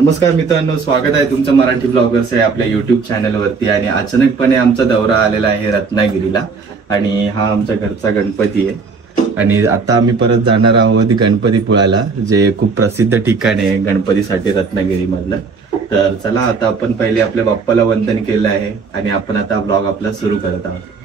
नमस्कार मित्रांनो, स्वागत आहे तुमचं मराठी ब्लॉगर्स आहे आपल्या यूट्यूब चॅनलवरती। आणि अचानकपणे आमचा दौरा आलेला आहे रत्नागिरीला आणि हा आमच्या घरचा गणपती आहे। आणि आता आम्ही परत जाणार आहोत गणपतीपुळ्याला, जे खूप प्रसिद्ध ठिकाण आहे गणपतीसाठी रत्नागिरी मधलं। तर चला आता आपण पहिले आपल्या बाप्पाला वंदन केलं आहे आणि आपण आता ब्लॉग आपला सुरू करत आहोत।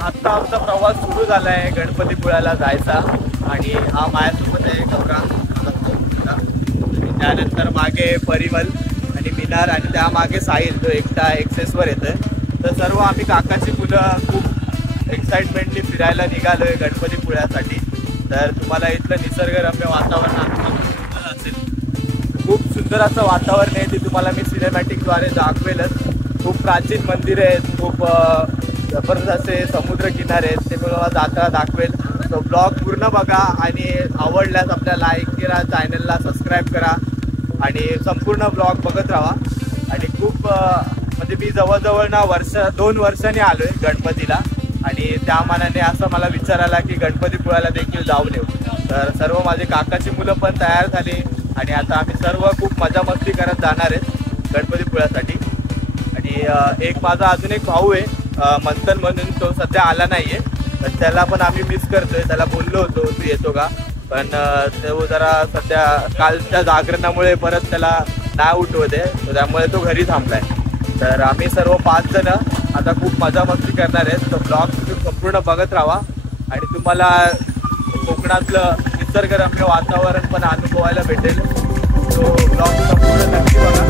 आता आमचा प्रवास सुरू झाला आहे गणपतीपुळ्याला जायचा। आणि हा माझ्यासोबत आहे गौरांग, त्यानंतर मागे परिमल आणि मिनार आणि त्या मागे साहिल, जो एकटा एक्सेसवर येतोय। तर सर्व आम्ही काकाची मुलं खूप एक्साइटमेंटली फिरायला निघालोय गणपतीपुळ्यासाठी। तर तुम्हाला इथलं निसर्गरम्य वातावरण असेल, खूप सुंदर असं वातावरण आहे, ते तुम्हाला मी सिनेमॅटिकद्वारे दाखवेलच। खूप प्राचीन मंदिर आहेत, खूप जबरदस्त असे समुद्र किनारे आहेत, ते मला जाता दाखवेल। तो ब्लॉग पूर्ण बघा आणि आवडल्यास आपल्या लाईक करा, चॅनलला सबस्क्राईब करा आणि संपूर्ण ब्लॉग बघत राहा। आणि खूप म्हणजे मी जवळजवळ ना 2 वर्षांनी आलो आहे गणपतीला, आणि त्या मानाने असं मला विचार आला की गणपतीपुळ्याला देखील जाऊन येऊ। तर सर्व माझे काकाची मुलं पण तयार झाली आणि आता आम्ही सर्व खूप मजा मस्ती करत जाणार आहेत गणपतीपुळ्यासाठी। आणि एक माझा अजून एक भाऊ आहे मंथन म्हणून, तो सध्या आला नाहीये, तर त्याला पण आम्ही मिस करतोय। त्याला बोललो होतो तू येतो का, पण तो जरा सध्या कालच्या जागरणामुळे परत त्याला नाही उठवते, तर त्यामुळे तो घरी थांबलाय। तर आम्ही सर्व 5 जण आता खूप मजा मस्ती करणार आहेत। तो ब्लॉग तुम्ही संपूर्ण बघत राहा आणि तुम्हाला कोकणातलं निसर्गरम्य वातावरण पण अनुभवायला भेटेल। तो ब्लॉग संपूर्ण नक्की बघा।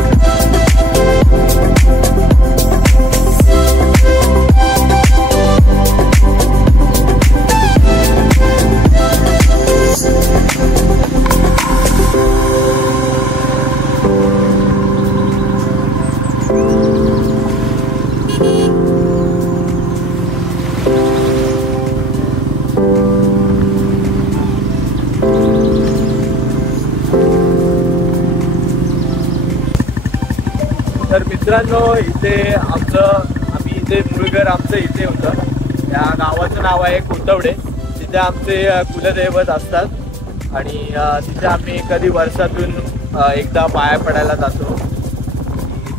तर मित्रांनो, इथे आम्ही इथे मूळघर आमचं इथे होतं। त्या गावाचं नाव आहे कोतवडे। तिथे आमचे कुलदैवत असतात आणि तिथे आम्ही कधी वर्षातून एकदा पाया पडायला जातो।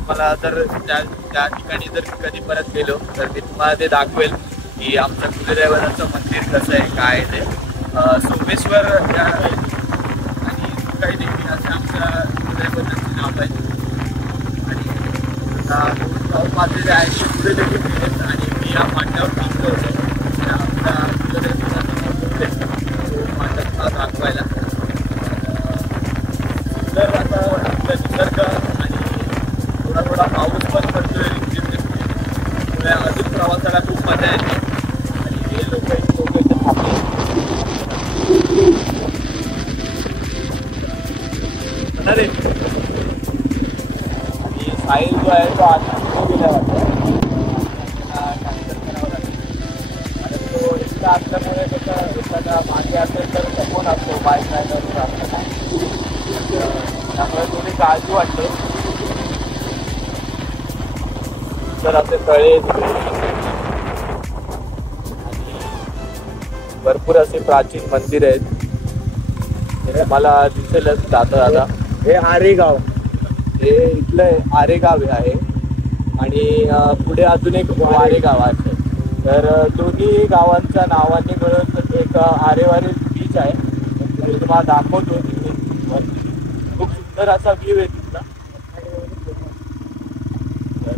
मला जर त्या ठिकाणी जर मी कधी परत गेलो तर मी तुम्हाला ते दाखवेल की आमचं कुलदैवताचं मंदिर कसं आहे, काय आहे ते। सोमेश्वर आणि काही देखील असं आमच्या कुलदैवताचं नाव आहे। माझे आहे पुढे देखील गेलेत आणि मी या मांड्यावर थांबलो होतो आमच्या मांडा दाखवायला। तर आता आपलं निसर्ग आणि थोडा पाऊस पण पडतोय, त्यामुळे अजून प्रवासाला खूप मजा येते। आणि हे लोक इथे थांबले आणि साहिल जो आहे तो आधी गेला वाटतं, कॅन्सल करावं लागेल। आणि तो एकटा असल्यामुळे त्याचा एखादा मागे असेल तर सपोर्ट असतो, बाईक रायडर असताना, त्यामुळे थोडी काळजी वाटते। तर असे तळे आणि भरपूर असे प्राचीन मंदिर आहेत, हे मला दिसेलच जाता जाता। हे आरेगाव, हे इथलं आरेगाव आहे आणि पुढे अजून एक आरेगाव आहे। तर दोन्ही गावांच्या नावाने मिळून एक आरेवारी बीच आहे, मी तुम्हाला दाखवतो। खूप सुंदर असा व्ह्यू आहे तिथला।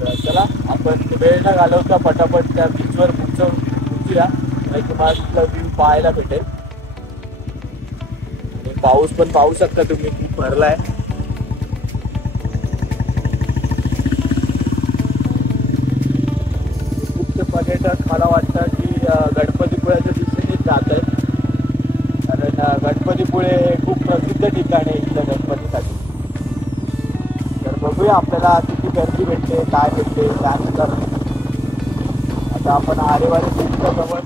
तर चला आपण वेळ न घालवता पटापट त्या बीचवर पोहोचूया, नाही तुम्हाला तिथला व्ह्यू पाहायला भेटेल. आणि पाऊस पण पाहू शकता तुम्ही, खूप भरलाय. खूपसे पर्यटक मला वाटतं की गणपतीपुळ्याच्या दिशेने जात आहेत, कारण गणपतीपुळे खूप प्रसिद्ध ठिकाण आहे इथल्या गणपतीसाठी. तर बघूया आपल्याला किती गर्दी भेटते, काय भेटते त्यानुसार. आता आपण आरेवारे बीचच्या जवळ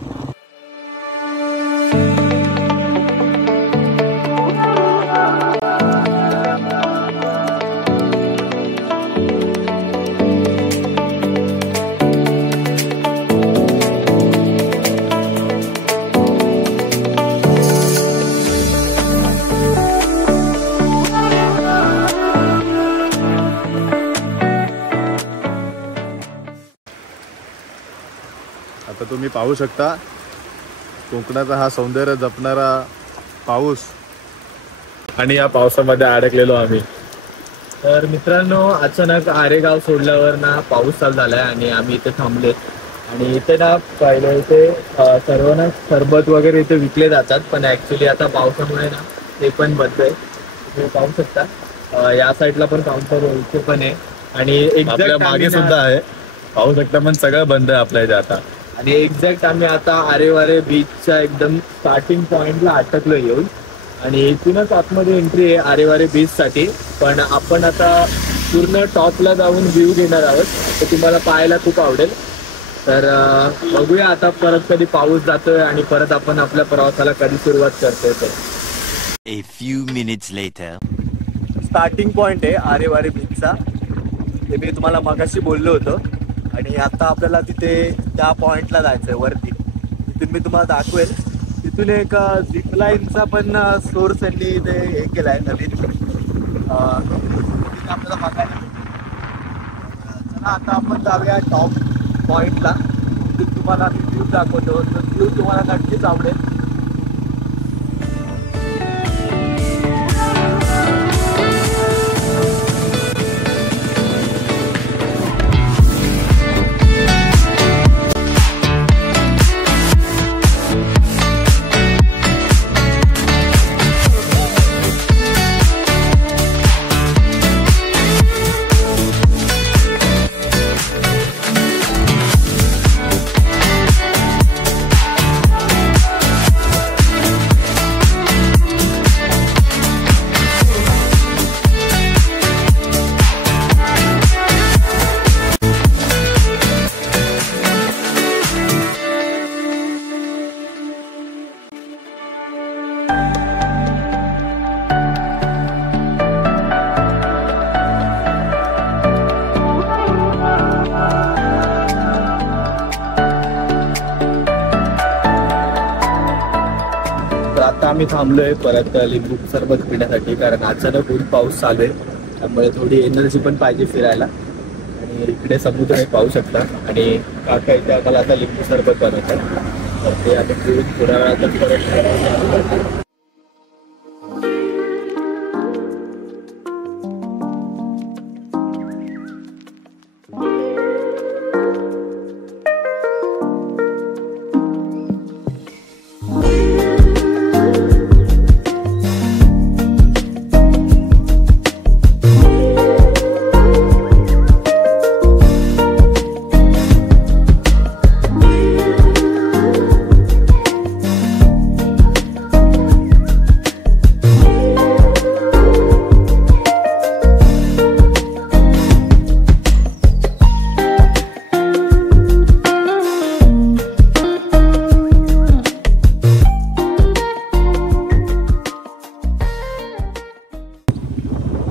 आता तुम्ही पाहू शकता कोकणाचा हा सौंदर्य जपणारा पाऊस. आणि या पावसामध्ये अडकलेलो आम्ही. तर मित्रांनो, अचानक आरेगाव सोडल्यावर ना पाऊस चालू झालाय आणि आम्ही इथे थांबलेत. आणि इथे ना पहिले इथे सर्वांना सरबत वगैरे इथे विकले जातात, पण ऍक्च्युली आता पावसामुळे ना ते पण बंद आहे. तुम्ही पाहू शकता या साईडला पण काउंटर इथे पण आहे आणि आपल्या मागे सुद्धा आहे, पाहू शकता. पण सगळं बंद आहे आपल्या इथे आता. आणि एक्झॅक्ट आम्ही आता आरेवारे बीचच्या एकदम स्टार्टिंग पॉइंटला अटकलो येऊन, आणि इथूनच आतमध्ये एंट्री आहे आरेवारे बीच साठी. पण आपण आता पूर्ण टॉपला जाऊन व्ह्यू घेणार आहोत, ते तुम्हाला पाहायला खूप आवडेल. तर बघूया आता परत कधी पाऊस जातोय आणि परत आपण आपल्या प्रवासाला कधी सुरुवात करतोय. तर A few minutes later. Starting point आहे आरेवारे बीचचा, ते मी तुम्हाला मगाशी बोललो होतो. आणि आता आपल्याला तिथे त्या पॉइंटला जायचंय वरती, तिथून मी तुम्हाला दाखवेल. तिथून एक झिपलाईनचा पण सोर्स त्यांनी इथे हे केलाय नवीन, तिथे आपल्याला बघायला भेटेल. चला आता आपण जाऊया टॉप पॉइंटला, तिथून तुम्हाला मी व्ह्यू दाखवतो. तो व्ह्यू तुम्हाला नक्कीच आवडेल. आता आम्ही थांबलोय परत लिंबू सरबत पिण्यासाठी, कारण अचानक ऊन पाऊस चालू आहे, त्यामुळे थोडी एनर्जी पण पाहिजे फिरायला. आणि इकडे समुद्र आहे पाहू शकता, आणि काका इथे आम्हाला आता लिंबू सरबत बनवतात, तर ते आम्ही पिऊन थोड्या वेळातच परत.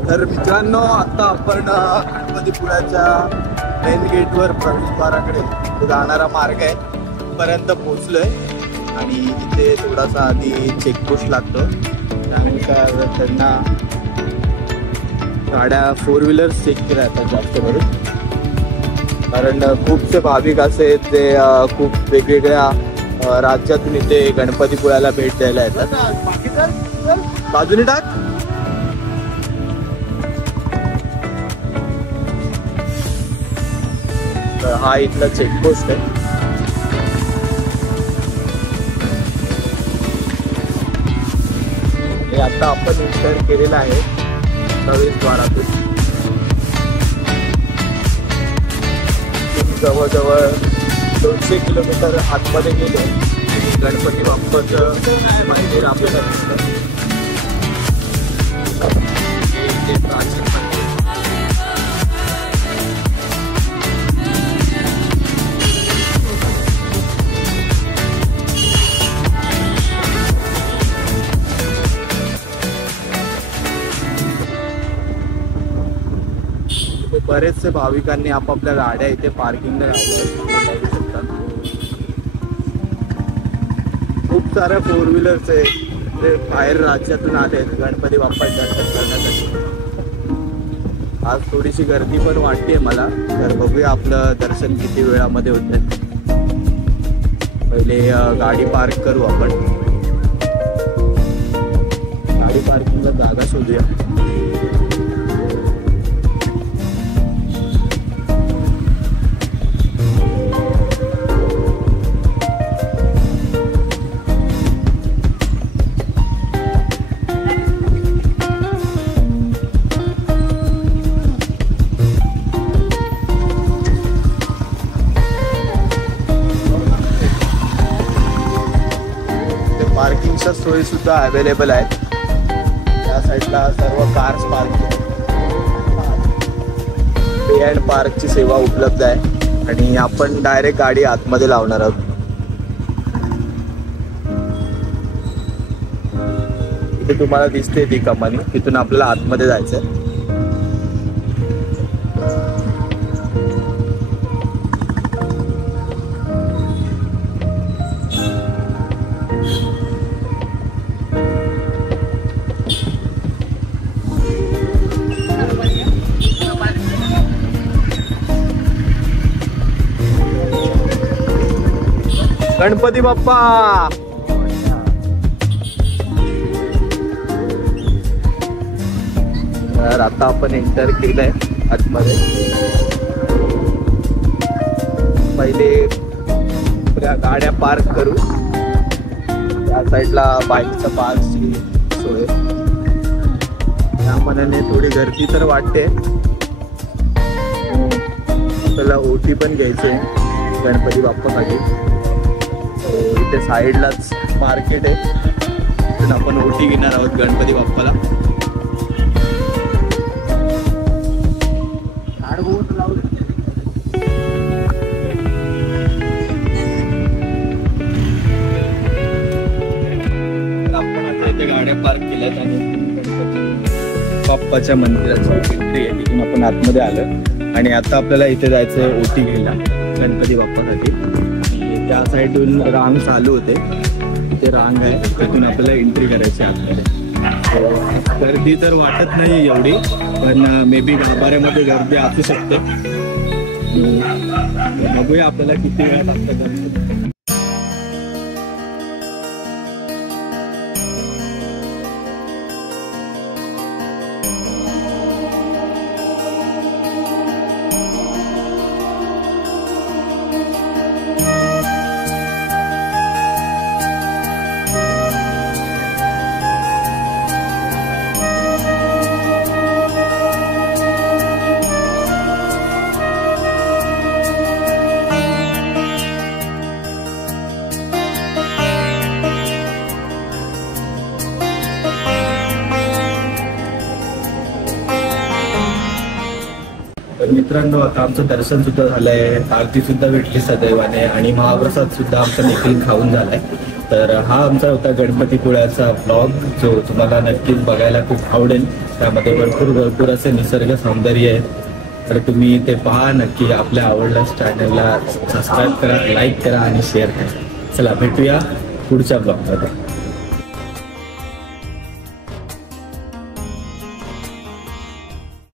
तर मित्रांनो, आता आपण गणपतीपुळ्याच्या मेन गेटवर प्रवेशद्वाराकडे जाणारा मार्ग आहे पर्यंत पोहोचलोय. आणि इथे थोडासा आधी चेकपोस्ट लागतो, त्यानंतर त्यांना गाड्या 4 व्हीलर्स चेक केल्या जातात जास्त करून, कारण खूपसे भाविक असे ते खूप वेगवेगळ्या राज्यातून इथे गणपतीपुळ्याला भेट द्यायला येतात. बाजूने टाक. तर हा इथला चेकपोस्ट आहे. हे आता आपण एंटर केलेलं आहे प्रवेशद्वारातून. जवळजवळ 200 किलोमीटर आतमध्ये गेले आणि गणपती बाप्पाचं मंदिर आपल्याला दिसतं. हे प्राचीन मंदिर. बरेचसे भाविकांनी आपापल्या गाड्या इथे पार्किंगला लावू शकतात. खूप साऱ्या 4 व्हीलर्स आहे ते बाहेर राज्यातून आले आहेत गणपती बाप्पाचं दर्शन करण्यासाठी. आज थोडीशी गर्दी पण वाटते मला, तर बघूया आपलं दर्शन किती वेळामध्ये होतं. पहिले गाडी पार्क करू आपण. गाडी पार्किंगला जागा शोधूया. पार्किंगच्या सोयी सुद्धा अवेलेबल आहेत. त्या साईडला सर्व कार्स पार्किंग, पे अँड पार्कची सेवा उपलब्ध आहे आणि आपण डायरेक्ट गाडी आतमध्ये लावणार आहोत. इथे तुम्हाला दिसते ती कमानी, तिथून आपल्याला आतमध्ये जायचंय. गणपती बाप्पा. तर आता आपण एंटर केलंय आतमध्ये. पहिले गाड्या पार्क करू. त्या साईडला बाईकच्या पार्कची सोय. त्याप्रमाणे थोडी गर्दी तर वाटते. आपल्याला ओटी पण घ्यायची आहे गणपती बाप्पासाठी. इथे साईडलाच मार्केट आहे, तिथून आपण ओटी घेणार आहोत गणपती बाप्पाला. आपण आता इथे गाड्या पार्क केल्यात आणि गणपती बाप्पाच्या मंदिराची एंट्री आहे, तिथून आपण आतमध्ये आलो. आणि आता आपल्याला इथे जायचं ओटी घ्यायला गणपती बाप्पासाठी. त्या साईडून रांग चालू होते, तिथे रांग आहे, तिथून आपल्याला एंट्री करायची आतमध्ये. गर्दी तर वाटत नाही एवढी, पण मे बी गाभाऱ्यामध्ये गर्दी असू शकते. बघूया आपल्याला किती वेळा लागतं. मित्रांनो, आता आमचं दर्शन सुद्धा झालंय, आरती सुद्धा भेटली सदैवाने आणि महाप्रसाद सुद्धा आमचा देखील खाऊन झालाय. तर हा आमचा होता गणपतीपुळ्याचा ब्लॉग, जो तुम्हाला नक्कीच बघायला खूप आवडेल. त्यामध्ये भरपूर असे निसर्ग सौंदर्य आहे. तर तुम्ही ते पहा नक्की. आपल्या आवडल्यास चॅनलला सबस्क्राईब करा, लाईक करा आणि शेअर करा. चला भेटूया पुढच्या ब्लॉगमध्ये.